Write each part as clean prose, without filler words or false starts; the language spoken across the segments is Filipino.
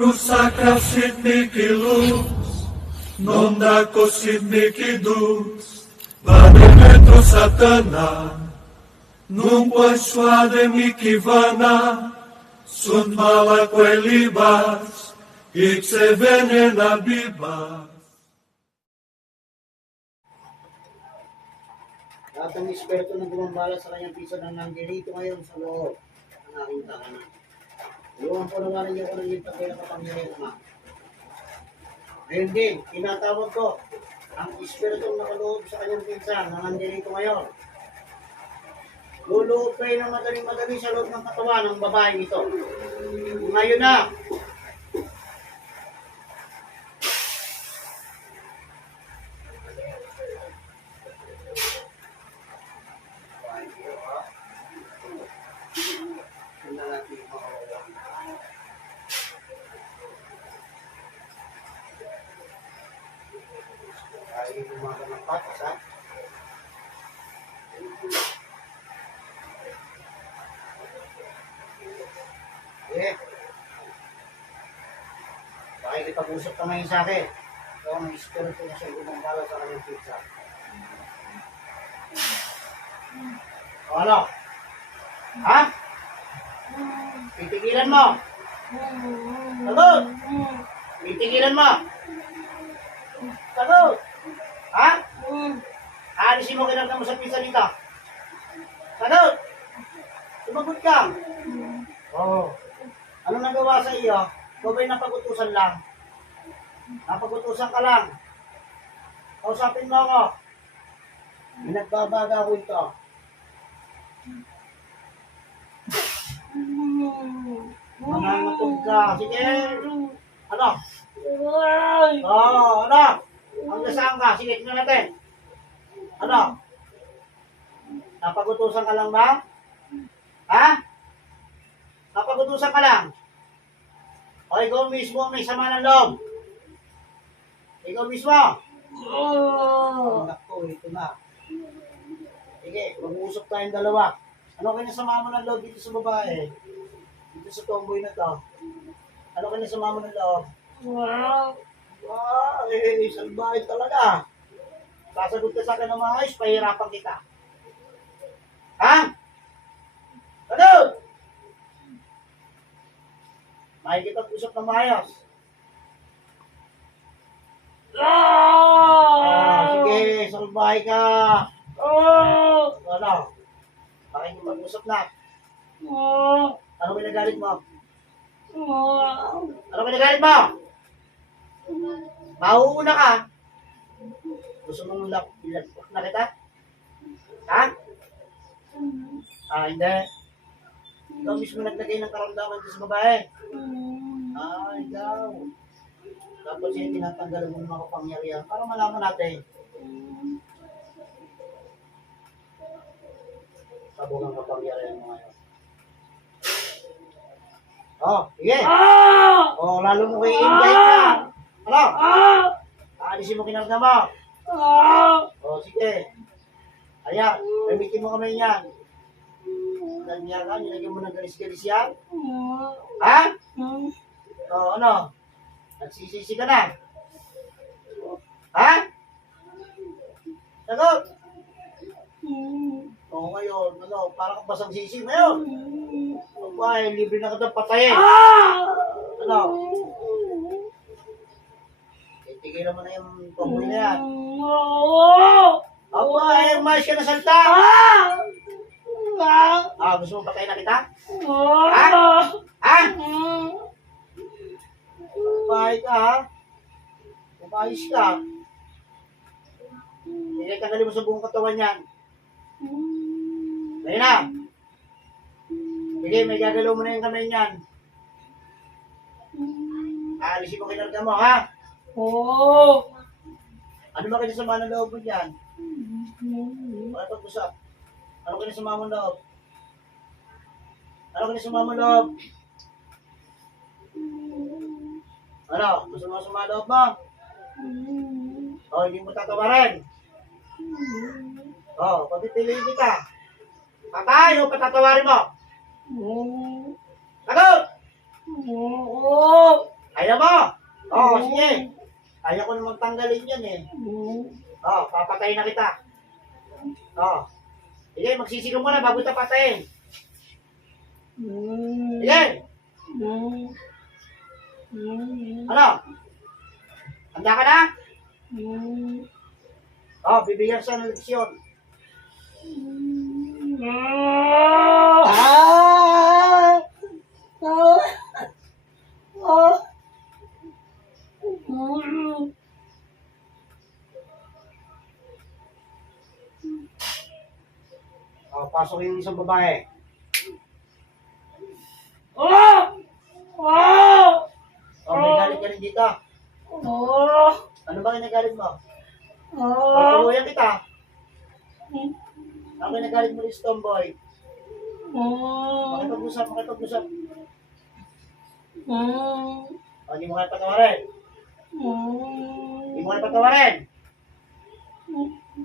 Rusakra sidniki luz, nonda ko sidniki dus, Bademetro satana, nung paswade mi kivana, sun mala kwe libas, ikse venena bibas. Lahat ng espiritu na gumambala sa kanyang piso na nandito ngayon sa loob ng aking tahanan. Iwan po naman ninyo ko ng ito kaya kapangyarihan naman. Ngayon din, tinatawag ko ang espiritu na nakaloob sa kanyang pinsan na nandito ngayon. Luluhod kayo ng madaling-madali sa loob ng katawan ng babae ito. Ngayon na! Ay, umaga ng patas, ha? Eh. Pakikipag-usap ka ngayon sa akin. Ito ang espiritu na siya gumambala sa kanyang pizza. O ano? Ha? Titigilan mo? Sagot! Titigilan mo? Sagot! Ha? Aalisin mo kinagna mo sa pizza dito. Sagot! Sumagot ka. Oo. Ano nagawa sa iyo? Ikaw ba'y napag-utusan lang? Napag-utusan ka lang. Kausapin mo ako. May nagbabaga ako ito. Manangatog ka. Sige. Ano? Oo, ano? Ang dasaan ka. Sige, tingnan natin. Ano? Napag-utusan ka lang ba? Ha? Napag-utusan ka lang? O ikaw mismo may sama ng loob? Ikaw mismo? Oh, naku, ito na. Sige, mag-uusap tayong dalawa. Ano kinasama mo ng loob dito sa babae? Dito sa tomboy na to. Ano kinasama mo ng loob? Wow, salbahe talaga. Sasagot ka sa akin ng maayos, pahirapan kita. Ha? Ano? Makikipag-usap ng maayos. Sige, salbahe ka. Ano? Makikipag-usap na. Ano pinagalit mo? Ano pinagalit mo? Mauuna ka. Gusto mong ilagpak na kita? Ha? Hindi. Ikaw mismo naglagay ng karamdaman sa babae. Ikaw. Tapos yung tinatanggalan mo ng mga kapangyarihan para malaman natin. Sabog ang kapangyarihan mo ngayon. Sige. Lalo mo kayo invite ka. Ano? Aalisin mo kinarga mo. Sige. Ayan, gamitin mo kamay niyan. Ganyan ka, nilagyan mo ng galis-galis yan. Ha? Ano? Nagsisisi ka na. Ha? Sagot? Ngayon, parang kang basang sisi ngayon. Libre na ka ng patayin. Ano? Tigilan mo na yung pangboy na yan. Umayos ka na salta. Gusto mo patayin na kita? Ha? Umayos ka, ha? Umayos ka. Hindi tanggalin mo sa buong katawan yan. Ngayon na. Sige, may gagalaw mo na yung kamay niyan. Aalisin mo kinarga mo, ha? Ano ba kinasama ng loob mo dyan? Ano pag-usap? Ano kinasama mo ng loob? Ano kinasama mo ng loob? Ano? Gusto mo sumama loob mo? Hindi mo tatawarin. Pagpipiliin kita. Patay o patatawarin mo? Sagot! Ayaw mo? Oo, sige. Ayaw ko naman tanggalin yan eh. Oo, papatayin na kita. Oo. Sige, magsisigaw mo na bago kita patayin. Sige. Ano? Handa ka na? Oo, bibigyan sa leksyon. Oh, pasok yung isang babae. Oh, may galit ka rin dito. Ano ba kinagalit mo? Pagkaluyan kita. Ano kinagalit mo rin sa tomboy? Makipag-usap. Oh, hindi mo kaya patawarin. Hindi mo kaya patawarin.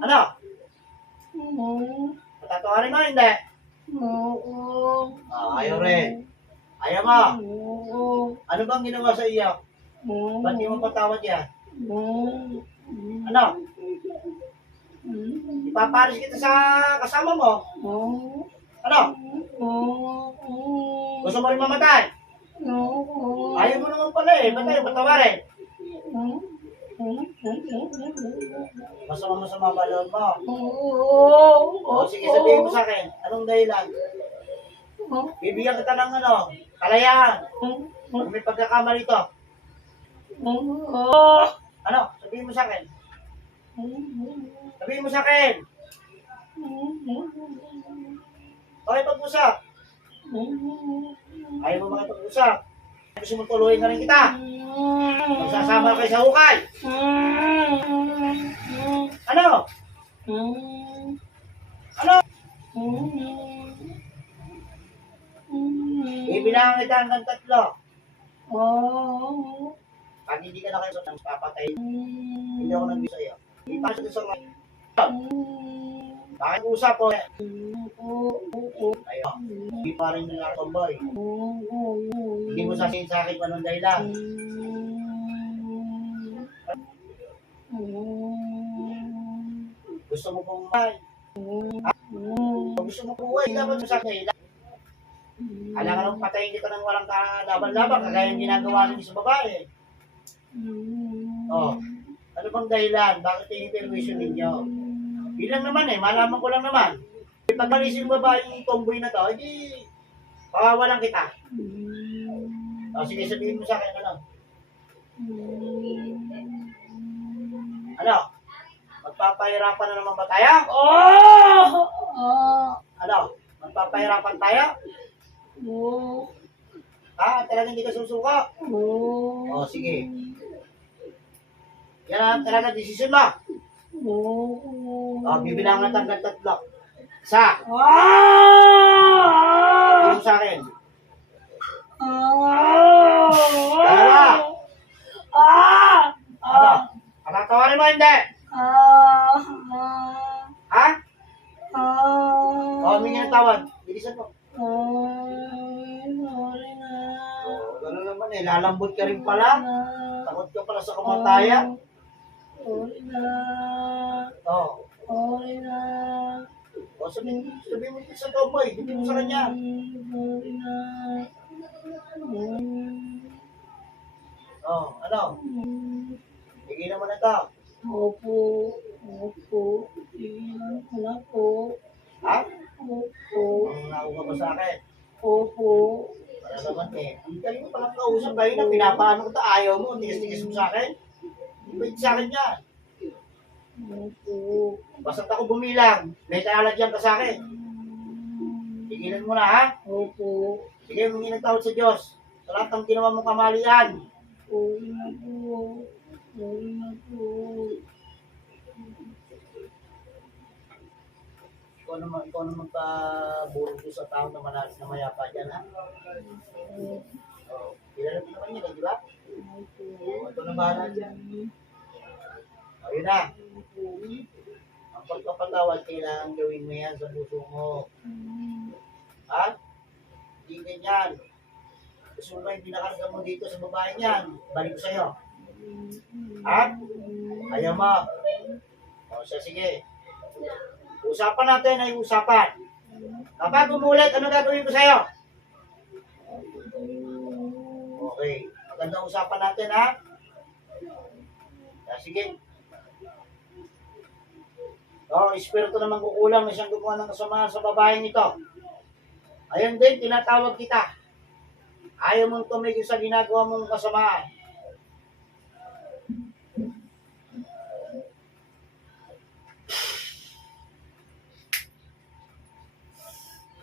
Ano? Patatawarin mo, hindi? Ayaw rin. Ayaw mo. Ano bang ginawa sa iyo? Ba't di mo patawad yan? Ano? Ipaparis kita sa kasama mo. Ano? Gusto mo rin mamatay? Ayaw mo naman pala eh. Ba't tayo patawarin? Masama ba loob mo? O sige, sabihin mo sa akin. Anong dahilan? Bibigyan kita ng ano, kalayaan. Kung may pagkakamali ito. Ano? Sabihin mo sa akin. Sabihin mo sa akin. Okay, pag-usap. Ayaw mo makipag-usap. Gusto mo tuloyin na rin kita. Magsasama kayo sa hukay. Ano? Ano? Ibilangan kita hanggang 3. Pag hindi ka na kayo ng papatay, hindi ako nag-bisa iyo. Hindi pa sa mga bakit usap po? Ayo, hindi pa rin nila tomboy. Hindi mo sasabihin sa akin anong dahilan. Gusto mo pong buhay? Gusto mo buhay? Dapat mo sa akin. Alam ka patayin kita ng walang kalaban-laban, kagaya yung ginagawa ng sa babae. Oh, ano bang dahilan? Bakit yung intervention ninyo? Bilang naman eh, malaman ko lang naman. Pag malisin yung babae yung tomboy na to, hindi, pawawalan kita. O sige, sabihin mo sa akin, ano? Ano? Magpapahirapan na naman ba tayo? Ano? Magpapahirapan tayo? Talagang hindi ka susuko? O sige. Yan ang talaga desisyon mo. Bibilangan hanggang 3. Isa. Sabihin mo sa akin. 2. Ano? Patatawarin mo hindi? Ha? Humingi ng tawad. Bilisan mo. Gano'n naman eh. Lalambot ka rin pala. Takot ka pala sa kamatayan. Sabihin mo sa tomboy. Hindi mo sa kanya. Ano? Higin naman na ito. Ha? Ang nauha ba sa akin? Para naman eh. Ang galing mo palang kausap kayo na pinapaano ko ito. Ayaw mo. Tigas-tigas mo sa akin. Hindi pwede sa akin yan. Basta't ako bumilang. May kaalagyan ka sa akin. Tigilan mo na ha? Sige, humingi ng tawad sa Diyos. Sa lahat ng ginawa mong kamalian. Ikaw naman ka-bulog sa tao na manalis na mayapa dyan, ha? Kilala mo naman yun, di ba? Ito na bahala dyan. Yun na. Ang pagpapatawad, kailangan gawin mo yan sa puso mo. Ha? Hindi ganyan. Gusto mo ba yung pinakarga mo dito sa babae niyan? Balik ko sa'yo. Ha? Ayaw mo. O siya, sige. Usapan natin ay usapan. Kapag umulit, ano gagawin ko sa'yo? Okay. Maganda usapan natin, ha? Sige. Espiritu naman kukulang na siyang gumawa ng kasamaan sa babaeng ito. Ayun din, tinatawag kita. Ayaw mong tumigil sa ginagawa mong kasamaan.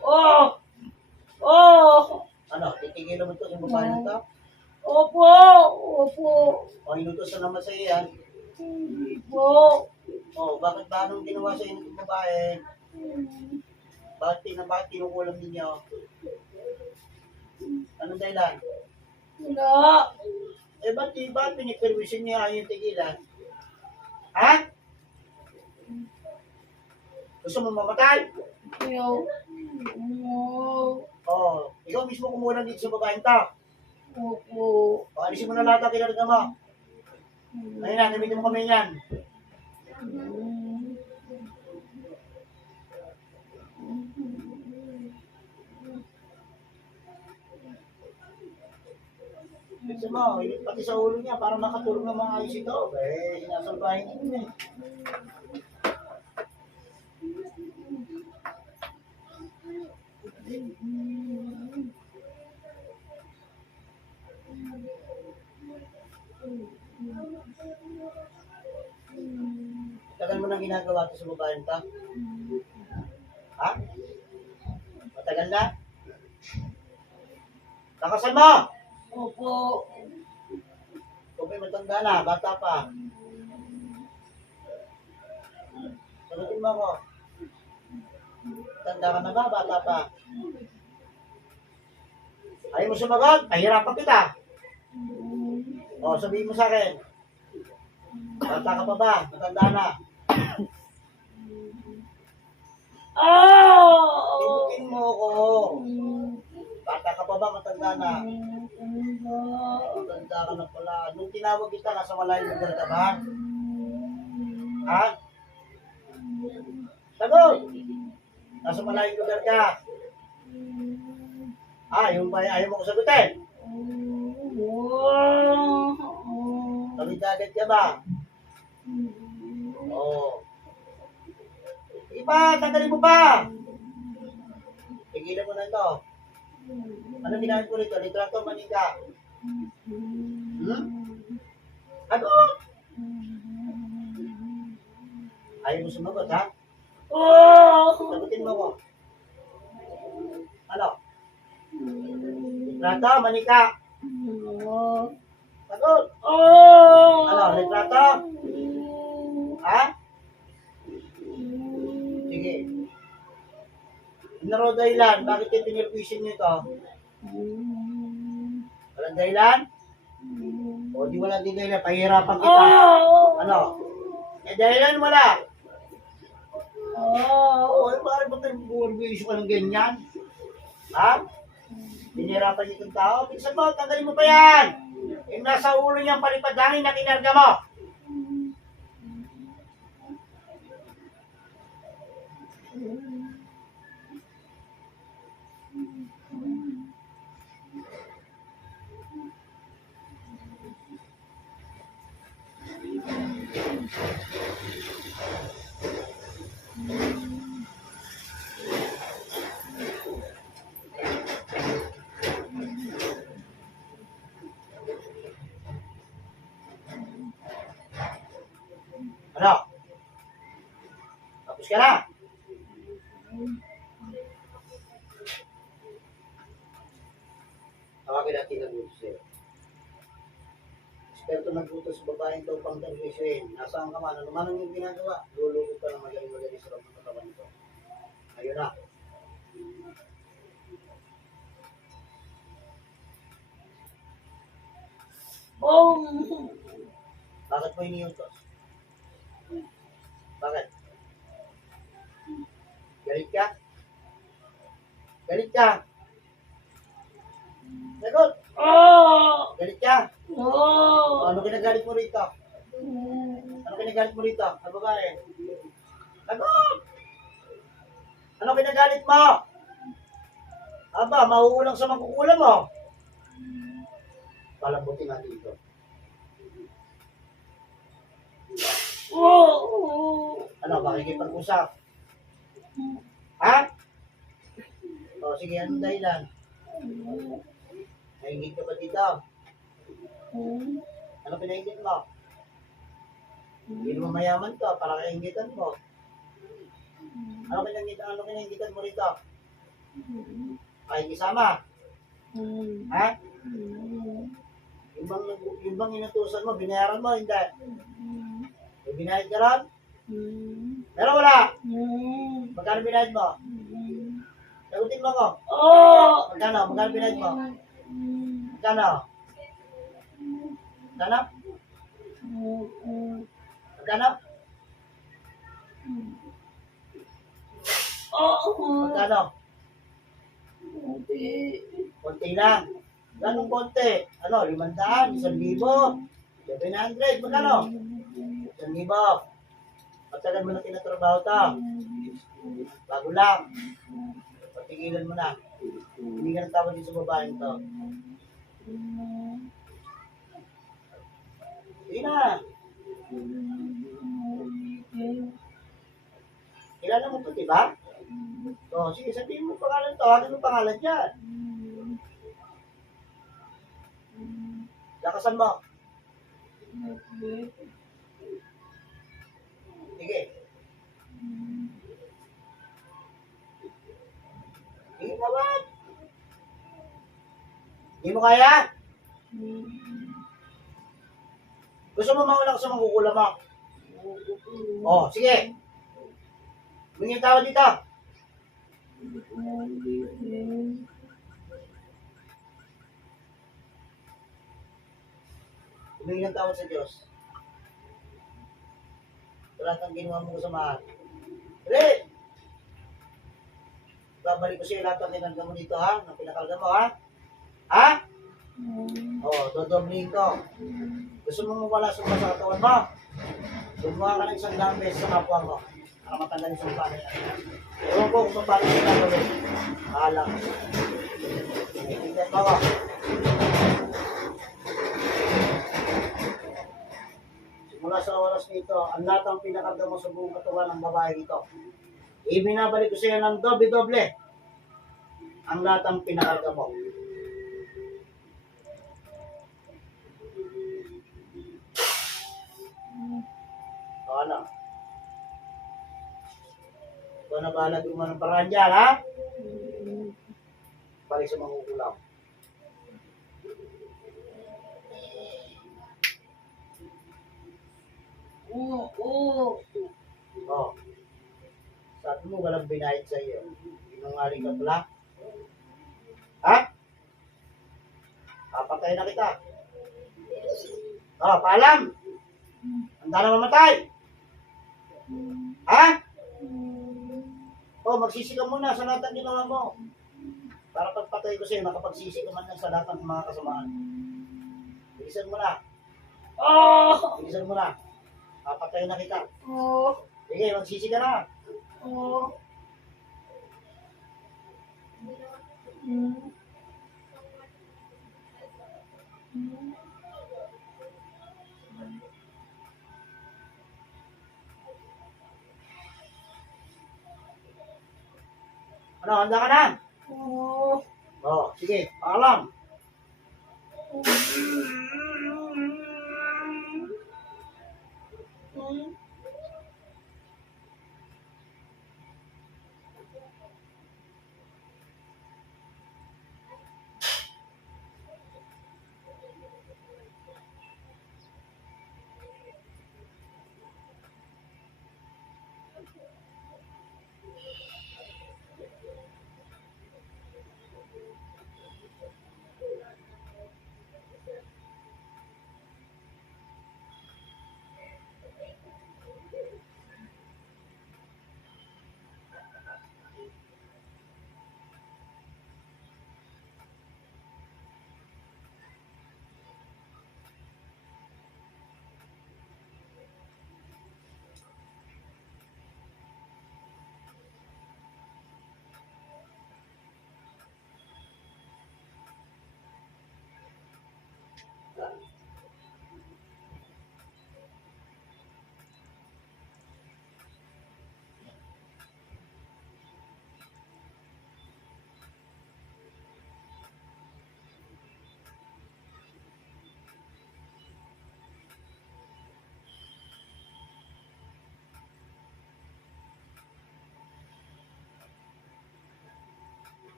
Oh! Oh! Ano, titigil mo ito sa babaeng ito? Opo! Opo! O, inutosan naman sa iyo yan. Hindi po. Bakit ba anong ginawa sa inyo ng babae? Bakit kinukulang ninyo? Anong dahilan? Wala. Ba't piniperwisyon niya ayaw tigilan? Ha? Gusto mo mamatay? Ayaw. Ikaw mismo kumulang dito sa babaeng to. Opo. Alisin mo na lahat ang kinarga mo. Ayun na, gamitin mo kami yan. Gusto mo, pati sa ulo niya para makatulog na maayos ito. Sinasalbahin niyo eh. Tagal mo nang ginagawa ito sa babaeng to? Ha? Matagal na? Lakasan mo! Opo. Kung may matanda na, bata pa. Sagutin mo ako. Tanda ka na ba? Bata pa. Ayaw mo sumagot? Pahirapan kita. Sabihin mo sa akin. Bata ka pa ba? Matanda na. Tinutin mo ako. Bata ka pa ba? Matanda na. Matanda ka na pala. Nung tinawag kita, nasa malayong lugar ka ba? Ha? Sagot! Nasa malayong lugar ka. Yung ba ayaw mo ko sagutin? Tawid-dagat ka ba? Sige pa, tanggalin mo pa. Tigilan mo na ito. Ano ginamit mo rito? Litrato manika. Ano? Ayaw mo sumagot, ha? Sagutin mo ko. Ano? Litrato manika. Sagot. Ano? Litrato? Ha? Sige. Naro dahilan, bakit yung pinirwisyon nyo ito? Walang dahilan? Di wala din dahilan, pahirapan kita. Ano? Dahilan wala. Bakit ba tayo pinirwisyon ka ng ganyan? Ha? Pinirapan niyo itong tao? Pinsan mo, tanggalin mo pa yan! Yung nasa ulo niyang palipadangin na kinarga mo. Ano? Tapos ka na? Tawagin natin ang gusto. Eksperto nagbuto sa babaeng daw pang tanggisuin. Nasaan ka man? Ano man ang yung ginagawa? Lulugod ka ng magaling-magaling sa loob ng katawan ito. Ayun na. Bakit mo iniutos? Bakit? Galit ka? Galit ka? Sagot! Oh! Galit ka? Oh! Ano kinagalit mo rito? Ano kinagalit mo rito? Ang babae. Lagot! Ano kinagalit mo? Aba, mahuhulang sa mangkukulam mo. Palambutin natin ito. Oh! Ano, makikipag-usap? Ha? O, sige, anong dahilan? Nahingit ka ba dito? Ano pinahingit mo? Hindi mo mayaman to, para kahingitan mo. Ano pinahingitan mo rito? Ay, kisama. Ha? Yung bang inutusan mo, binayaran mo, hindi. May binayad ka ron? Pero wala. Magkano binayad mo? Sagutin mo ko. Oh! Magkano? Magkano binayad mo? Magkano? Magkano? Magkano? Oh! Magkano? Hindi. Konti lang. Ganong konti? Ano, 500, 1,000, 700, magkano? 1,000. Matagal mo na tinatrabaho to. Bago lang. Patigilan mo na. Hindi ka nagtawad din sa babaeng to. Sige na. Kilala mo to, di ba? O, sige, sabihin mo pangalan to. Ano yung pangalan dyan? Lakasan mo. Sige. Sige naman. Hindi mo kaya? Gusto mo mauna ka sa mangkukulam mo? O, sige. Humingi ng tawad dito. Humingi ng tawad sa Diyos. Sa lahat ng ginawa mo kasamahan. Dali! Babalik ko sa'yo lahat ng tinangga mo dito, ha? Ng pinakalga mo, ha? Ha? O, dodoblihin ko. Gusto mo mawala sa katawan mo? Gumawa ka ng 100 beses sa kapwa mo. Para matanggal yung sumpa na yan. Ewan ko kung paano yung gagawin. Bahala. Itindihan mo ako. Simula sa oras nito, ang lahat ng pinakarga mo sa buong katawan ng babae dito. Ibinabalik ko sa iyo ng doble-doble. Ang lahat ng pinakarga mo. O ano? Ikaw na bahala gumawa ng paraan dyan, ha? Balik sa mangkukulam. Oo. O. Sabi mo walang binayad sa iyo. Sinungaling ka pala. Ha? Papatay na kita. O, paalam. Handa na mamatay. Ha? O, magsisi ka muna sa lahat ng ginawa mo. Para pagpatay ko sa'yo, makapagsisi ka man lang sa lahat ng mga kasamaan. Bilisan mo na. Oh! Bilisan mo na. Papatay na kita. Oh! Sige, magsisi ka na. Oh! Ano, handa ka na? Oh! O, sige, paalam.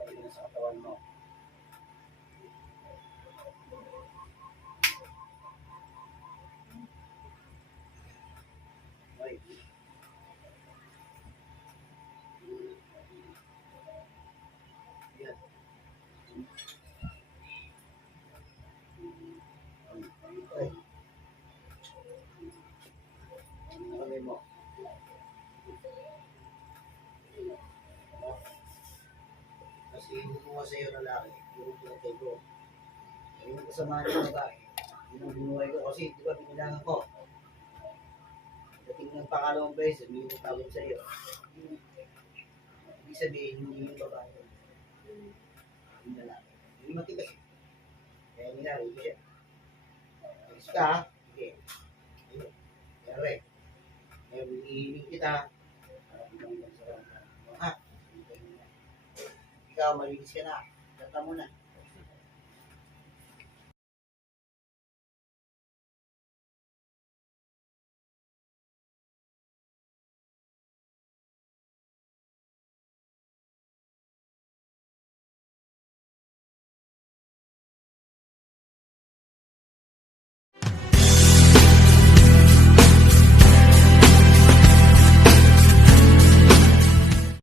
Lalagay na sa katawan mo. Ay. Yan. Ay. Lalagay mo. Kasi kumuha sa'yo lalaki, yung pinatay ko. Yung kasama ng babae, yun ang binuhay ko. Kasi di ba binilangan ko. Dating ng pangalawang beses, may tawag sa'yo. Ibig sabihin, hindi yung babae. Yung lalaki. Hindi matigas. Kaya nilari ko siya. Alis ka, ha? Sige. Ayun. Kaya ngayon, ihiling kita. Para bilang sa ha? Ikaw, malinis ka na. Kanta mo na.